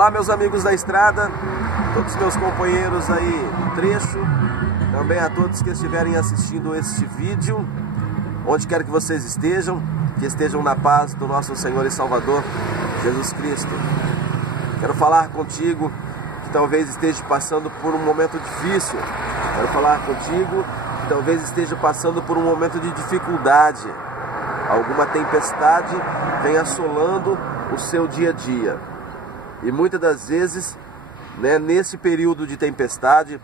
Olá, meus amigos da estrada, todos meus companheiros aí do trecho, também a todos que estiverem assistindo este vídeo, onde quer que vocês estejam, que estejam na paz do nosso Senhor e Salvador, Jesus Cristo. Quero falar contigo que talvez esteja passando por um momento difícil. Quero falar contigo que talvez esteja passando por um momento de dificuldade. Alguma tempestade vem assolando o seu dia a dia. E muitas das vezes, nesse período de tempestade,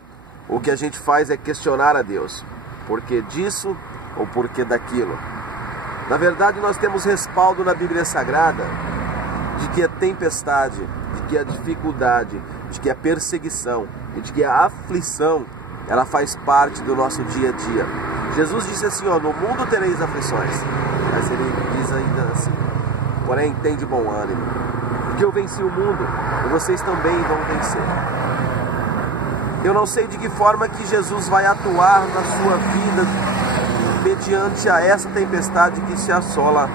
o que a gente faz é questionar a Deus. Por que disso ou por que daquilo? Na verdade, nós temos respaldo na Bíblia Sagrada de que a tempestade, de que a dificuldade, de que a perseguição e de que a aflição, ela faz parte do nosso dia a dia. Jesus disse assim, no mundo tereis aflições, mas ele diz ainda assim, porém tem de bom ânimo, porque eu venci o mundo e vocês também vão vencer. Eu não sei de que forma que Jesus vai atuar na sua vida mediante a essa tempestade que se assola,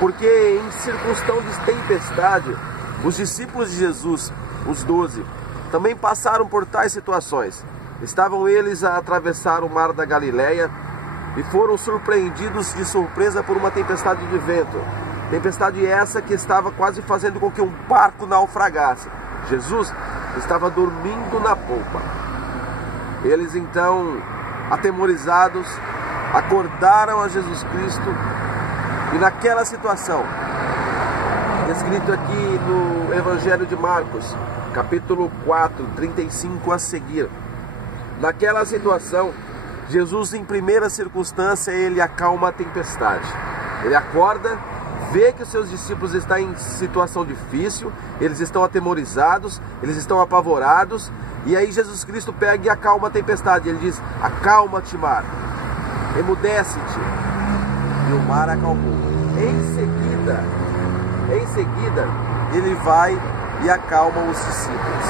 porque em circunstâncias de tempestade, os discípulos de Jesus, os 12, também passaram por tais situações. Estavam eles a atravessar o mar da Galileia e foram surpreendidos de surpresa por uma tempestade de vento. Tempestade essa que estava quase fazendo com que um barco naufragasse. Jesus estava dormindo na polpa. Eles então, atemorizados, acordaram a Jesus Cristo e naquela situação, descrito aqui no Evangelho de Marcos, capítulo 4, 35 a seguir, naquela situação, Jesus em primeira circunstância, ele acalma a tempestade. Ele acorda, vê que os seus discípulos estão em situação difícil, eles estão atemorizados, eles estão apavorados, e aí Jesus Cristo pega e acalma a tempestade. Ele diz, acalma-te, mar, emudece-te. E o mar acalmou. Em seguida, ele vai e acalma os discípulos.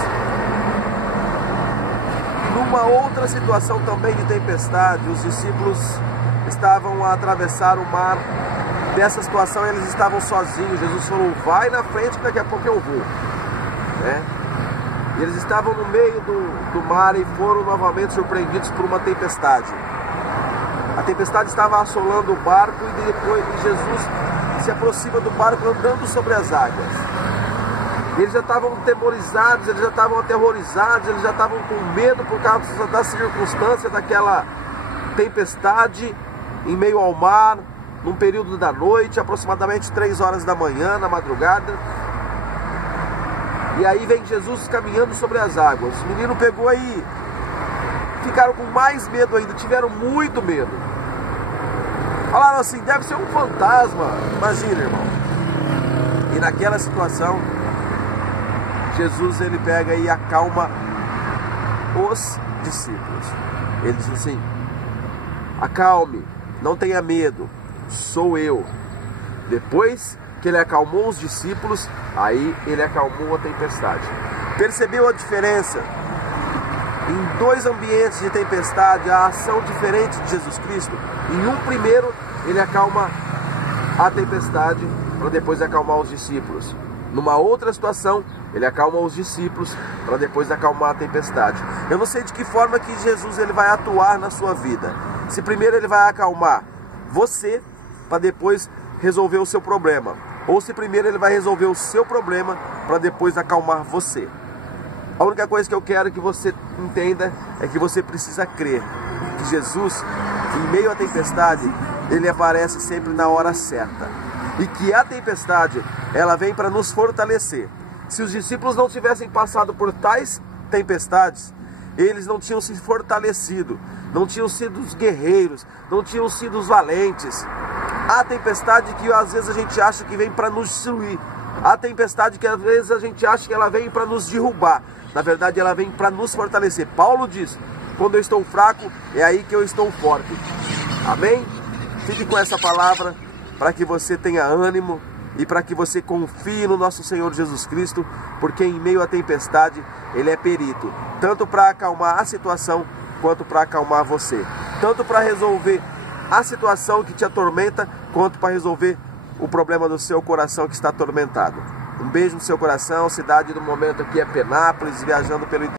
Numa outra situação também de tempestade, os discípulos estavam a atravessar o mar. Nessa situação eles estavam sozinhos. Jesus falou, vai na frente que daqui a pouco eu vou. E eles estavam no meio do mar e foram novamente surpreendidos por uma tempestade. A tempestade estava assolando o barco e depois Jesus se aproxima do barco andando sobre as águas. Eles já estavam atemorizados, eles já estavam aterrorizados, eles já estavam com medo por causa da circunstância daquela tempestade em meio ao mar, num período da noite, aproximadamente 3 horas da manhã, na madrugada. E aí vem Jesus caminhando sobre as águas. O menino pegou aí, ficaram com mais medo ainda, tiveram muito medo. Falaram assim, deve ser um fantasma. Imagina, irmão. E naquela situação, Jesus ele pega e acalma os discípulos. Ele diz assim, acalme, não tenha medo, sou eu. Depois que ele acalmou os discípulos, aí ele acalmou a tempestade. Percebeu a diferença? Em 2 ambientes de tempestade, a ação diferente de Jesus Cristo. Em um primeiro, ele acalma a tempestade para depois acalmar os discípulos. Numa outra situação, ele acalma os discípulos para depois acalmar a tempestade. Eu não sei de que forma que Jesus ele vai atuar na sua vida. Se primeiro ele vai acalmar você para depois resolver o seu problema, ou se primeiro ele vai resolver o seu problema para depois acalmar você. A única coisa que eu quero que você entenda é que você precisa crer que Jesus, em meio à tempestade, ele aparece sempre na hora certa. E que a tempestade, ela vem para nos fortalecer. Se os discípulos não tivessem passado por tais tempestades, eles não tinham se fortalecido, não tinham sido os guerreiros, não tinham sido os valentes. Há tempestade que às vezes a gente acha que vem para nos destruir. Há tempestade que às vezes a gente acha que ela vem para nos derrubar. Na verdade ela vem para nos fortalecer. Paulo diz, quando eu estou fraco, é aí que eu estou forte. Amém? Fique com essa palavra para que você tenha ânimo e para que você confie no nosso Senhor Jesus Cristo, porque em meio à tempestade ele é perito, tanto para acalmar a situação quanto para acalmar você, tanto para resolver a situação que te atormenta, quanto para resolver o problema do seu coração que está atormentado. Um beijo no seu coração. Cidade do momento aqui é Penápolis, viajando pelo